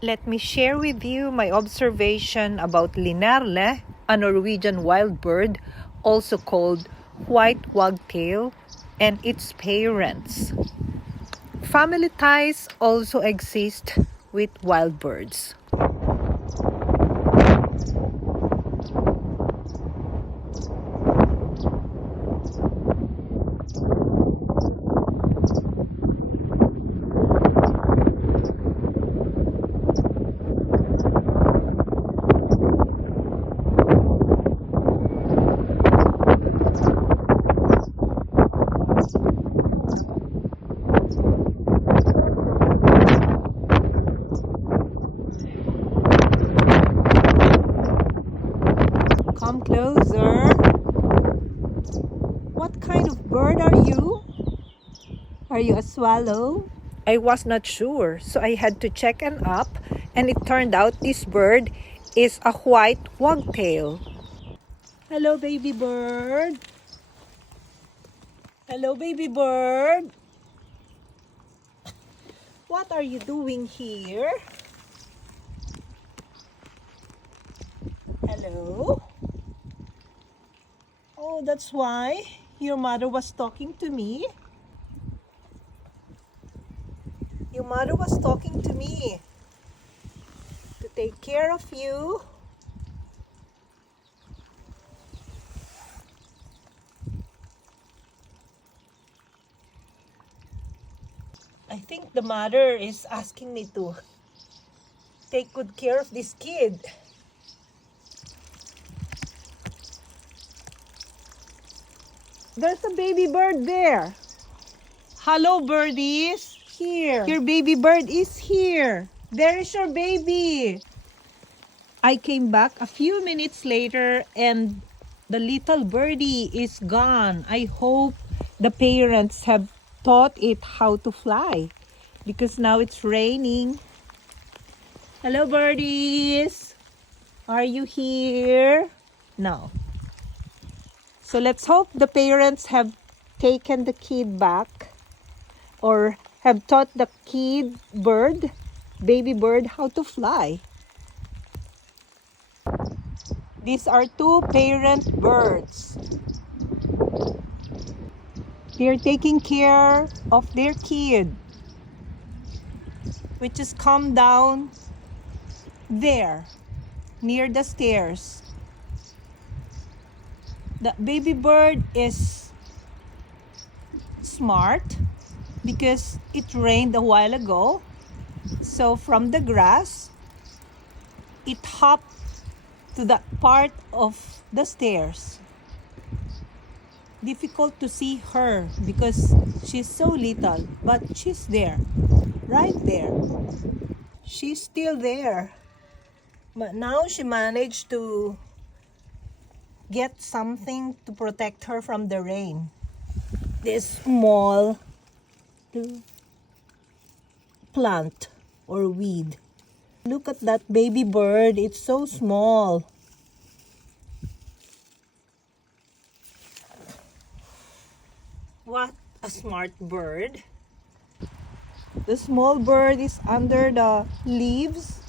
Let me share with you my observation about linerle, a Norwegian wild bird, also called white wagtail, and its parents. Family ties also exist with wild birds. Come closer. What kind of bird are you? Are you a swallow? I was not sure, so I had to check an app, and it turned out this bird is a white wagtail. Hello, baby bird. Hello, baby bird. What are you doing here? Hello? Oh, that's why your mother was talking to me? Your mother was talking to me to take care of you. I think the mother is asking me to take good care of this kid. There's a baby bird there. Hello, birdies. Here. Your baby bird is here. There is your baby. I came back a few minutes later and the little birdie is gone. I hope the parents have taught it how to fly because now it's raining. Hello, birdies. Are you here? No. So let's hope the parents have taken the kid back or have taught the kid bird, baby bird, how to fly. These are two parent birds. They're taking care of their kid, which is come down there near the stairs. The baby bird is smart because it rained a while ago. So from the grass, it hopped to that part of the stairs. Difficult to see her because she's so little, but she's there, right there. She's still there. But now she managed to get something to protect her from the rain. This small plant or weed. Look at that baby bird. It's so small. What a smart bird. The small bird is under the leaves,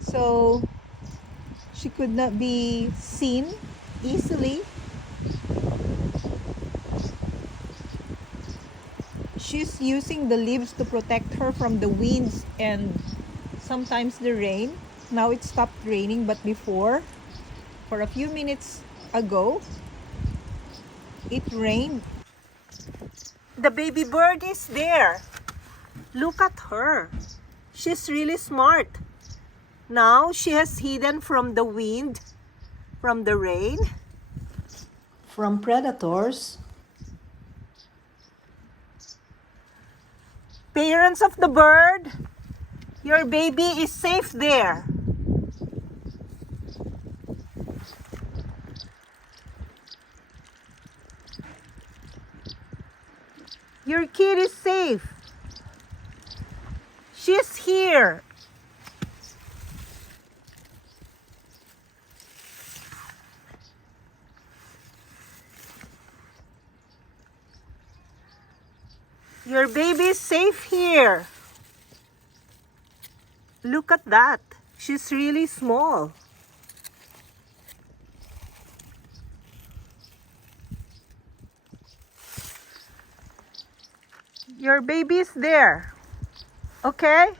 so she could not be seen easily. She's using the leaves to protect her from the winds and sometimes the rain. Now it stopped raining, but before, for a few minutes ago, it rained. The baby bird is there. Look at her. She's really smart. Now she has hidden from the wind, from the rain, from predators. Parents of the bird, your baby is safe there. Your kid is safe. She's here. Your baby is safe here. Look at that. She's really small. Your baby's there. Okay?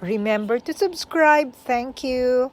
Remember to subscribe. Thank you.